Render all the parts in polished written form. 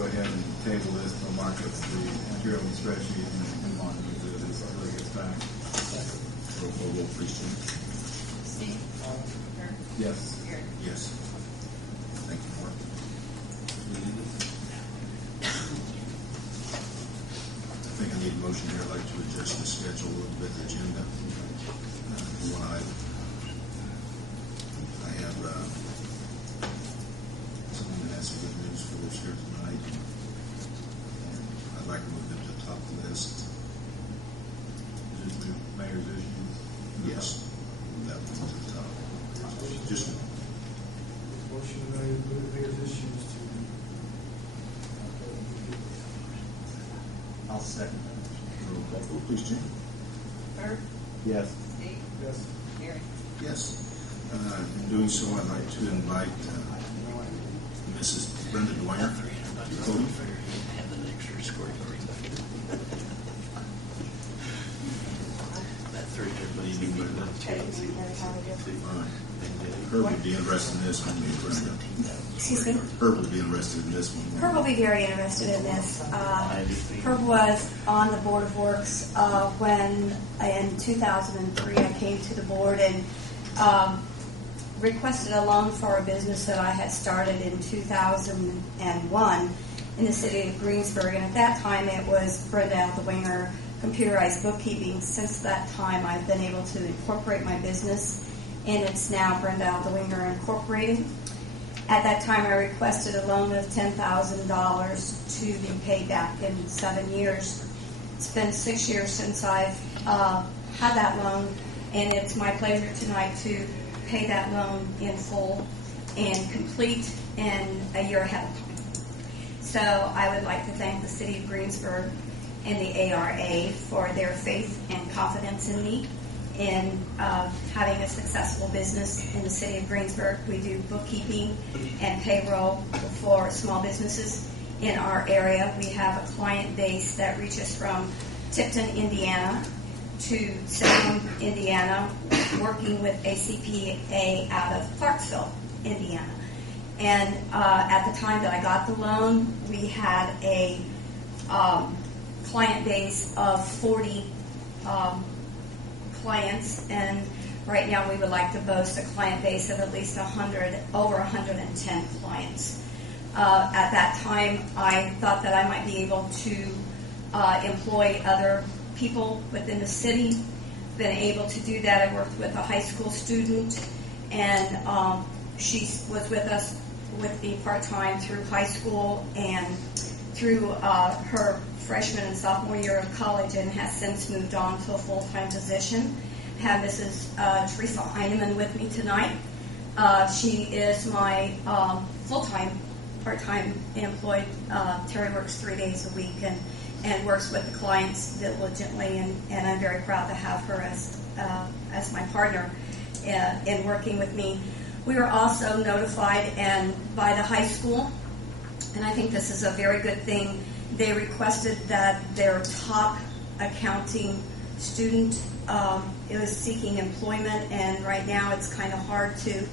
Go ahead and table this, we'll mark up the material and spreadsheet and move on to this until it gets back. Roll call vote, please, Jim. Steve? Kurt? Yes. Gary? Yes. Thank you, Mark. I think I need a motion here. I'd like to adjust the schedule a little bit, the agenda. One item. I have someone that has some good news for us here tonight. And I'd like to move them to the top of the list. Just the mayor's issues. Yes. Move that one to the top. Just Motion made with mayor's issues to. I'll second that. roll call vote, please, Jim. Kurt? Yes. Steve? Yes. Gary? Yes. In doing so, I'd like to invite Mrs. Brenda Dwyer to the podium. Good evening, Brenda. Herb would be interested in this one, Brenda. Excuse me? Herb would be interested in this one. Herb will be very interested in this. Herb was on the Board of Works when in 2003 I came to the board and requested a loan for a business that I had started in 2001 in the city of Greensburg. And at that time it was Brenda out the Winger computerized bookkeeping. Since that time I've been able to incorporate my business, and it's now Brenda out the Winger Incorporated. At that time, I requested a loan of $10,000 to be paid back in 7 years. It's been 6 years since I've had that loan, and it's my pleasure tonight to pay that loan in full and complete in a year ahead of time. So I would like to thank the City of Greensburg and the ARA for their faith and confidence in me in having a successful business in the City of Greensburg. We do bookkeeping and payroll for small businesses in our area. We have a client base that reaches from Tipton, Indiana to Salem, Indiana, working with a CPA out of Clarksville, Indiana. And at the time that I got the loan, we had a client base of 40 clients, and right now we would like to boast a client base of at least over 110 clients. At that time, I thought that I might be able to employ other people within the city. Been able to do that. I worked with a high school student, and she was with us with me part-time through high school and through her freshman and sophomore year of college, and has since moved on to a full-time position. I have Mrs. Teresa Heineman with me tonight. She is my full-time, part-time employed. Terry works 3 days a week and works with the clients diligently, and I'm very proud to have her as my partner in working with me. We were also notified by the high school, and I think this is a very good thing. They requested that their top accounting student is seeking employment, and right now it's kind of hard to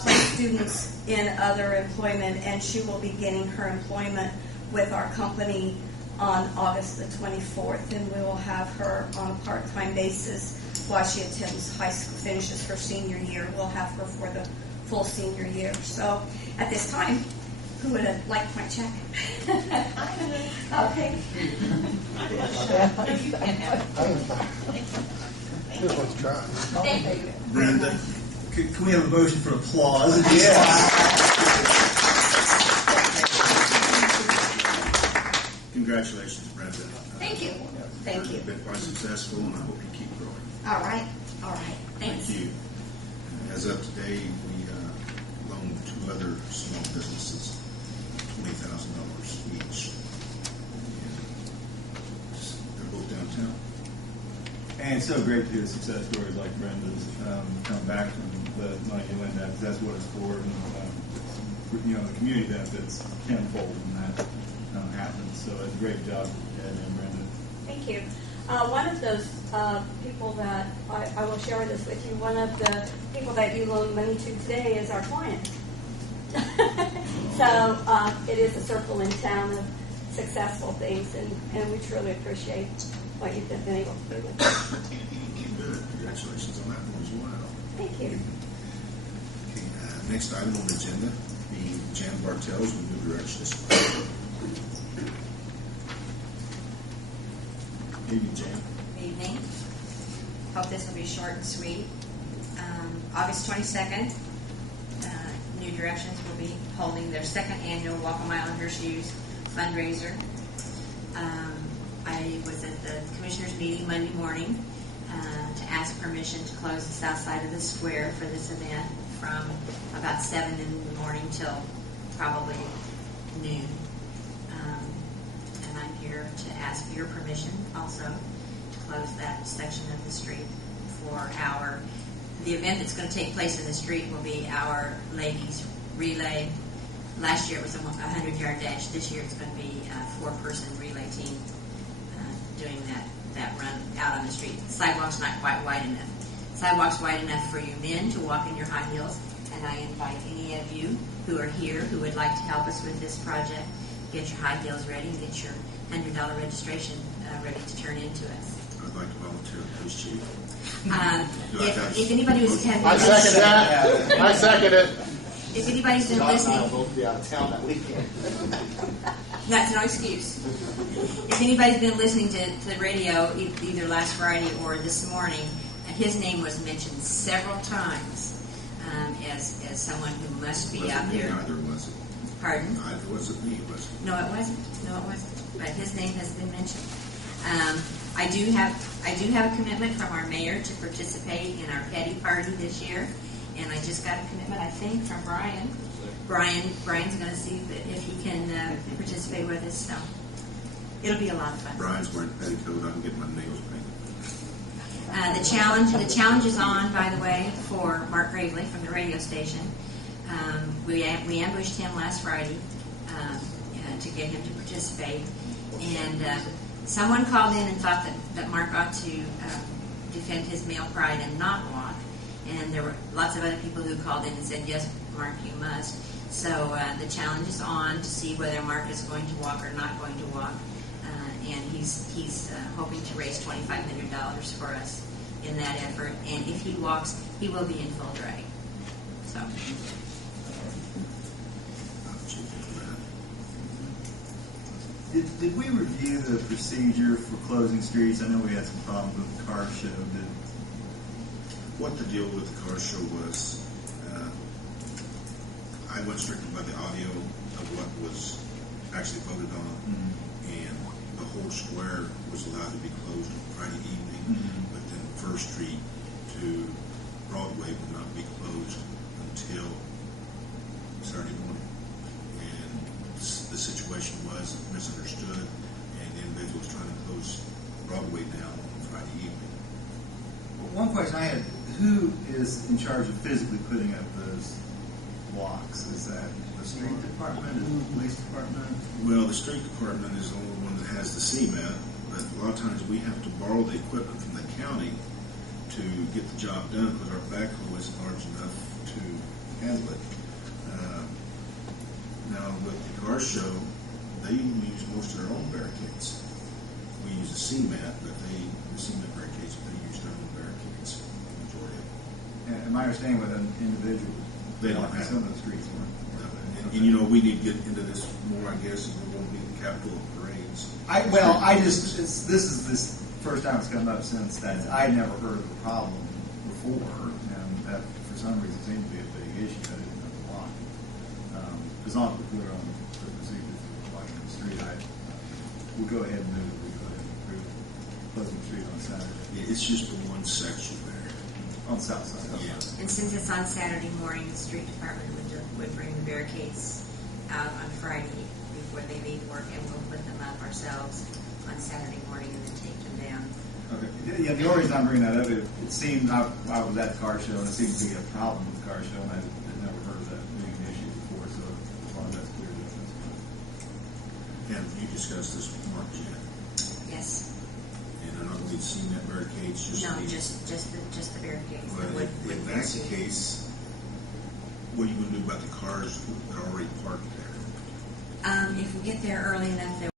place students in other employment, and she will be getting her employment with our company on August the 24th, and we will have her on a part-time basis while she attends high school, finishes her senior year. We'll have her for the full senior year. So at this time, who would have liked my check? Okay. Let's try. Thank you. Brenda. Can we have a motion for applause? Congratulations, Brenda. Thank you. Thank you. You've been quite successful, and I hope you keep growing. All right. Thanks. Thank you. As of today, we loaned 2 other small businesses $20,000 each. And they're both downtown. And it's so great to hear success stories like Brenda's come back from the money you lend out, because that's what it's for. And, the community benefits tenfold when that happens. So it's a great job, Ed and Brenda. Thank you. One of those people that I will share this with you, one of the people that you loan money to today is our client. So So it is a circle in town of successful things, and we truly appreciate what you've been able to do with it. Good. Congratulations on that one as well. Thank you. Okay, next item on the agenda, being Jan Bartels with New Directions. Evening, Jan. Evening. Hope this will be short and sweet. August 22nd, New Directions will be holding their second annual Walk a Mile in Her Shoes fundraiser. I was at the commissioners meeting Monday morning to ask permission to close the south side of the square for this event from about 7 in the morning till probably noon. And I'm here to ask your permission also to close that section of the street for the event that's going to take place in the street will be our ladies relay. Last year it was a 100-yard dash. This year it's going to be a 4-person relay team doing that run out on the street. The sidewalk's not quite wide enough. Sidewalk's wide enough for you men to walk in your high heels, and I invite any of you who are here who would like to help us with this project, get your high heels ready and get your $100 registration ready to turn into us. I'd like to volunteer, please, Chief. If anybody was I second that. I second it. If anybody's been John and I listening, will both be out of town that weekend. that's no excuse. If anybody's been listening to the radio either last Friday or this morning, his name was mentioned several times as someone who must be out there. Neither was it. Pardon? Neither was it me, was it? No, it wasn't. No, it wasn't. But his name has been mentioned. I do have a commitment from our mayor to participate in our petty party this year, and I just got a commitment, I think, from Brian. Brian's going to see if he can participate with us. So it'll be a lot of fun. Brian's wearing a petticoat. I can get my nails painted. The challenge is on, by the way, for Mark Gravely from the radio station. We ambushed him last Friday to get him to participate, and someone called in and thought that Mark ought to defend his male pride and not walk, and there were lots of other people who called in and said, yes, Mark, you must. So the challenge is on to see whether Mark is going to walk or not going to walk, and he's hoping to raise $2,500 for us in that effort, and if he walks, he will be in full drag. So. Did we review the procedure for closing streets? I know we had some problems with the car show. What the deal with the car show was, I went strictly by the audio of what was actually voted on, and the whole square was allowed to be closed on Friday evening, but then First Street to Broadway would not be closed until Saturday morning. And the situation was misunderstood, and the individual was trying to close Broadway down on Friday evening. One question I had, who is in charge of physically putting up those blocks? Is that the street department, is it the police department? Well, the street department is the only one that has the CMAT, but a lot of times we have to borrow the equipment from the county to get the job done because our backhoe isn't large enough to handle it. Now, with the car show, they use most of their own barricades. We use a CMAT, but the CMAT barricades, they use their own barricades, the majority of them. And my understanding with an individual, They don't have some of those streets weren't. And you know, we need to get into this more, I guess, if we're going to be the capital of parades. This is this first time it's come up since that I never heard of the problem before, and that for some reason seemed to be a big issue. I didn't know why. As long as we're clear on the procedures for like the street, we'll go ahead and move it. We'll go ahead and approve closing the street on Saturday. Yeah, it's just the one section there. On the south side. Yeah. And since it's on Saturday morning, the street department would bring the barricades out on Friday before they leave work, and we'll put them up ourselves on Saturday morning and then take them down. Okay. Yeah, the only reason I'm bringing that up, it seemed I was at the car show, and it seemed to be a problem with the car show, and I had never heard of that being an issue before, so as long as that's clear, that's fine. And you discussed this with Mark Jan. Yes. And I don't need to see that barricades, just No, the- just the barricades. Well, The wood if that's the barricades. case, what are you going to do about the cars that are already parked there? If we get there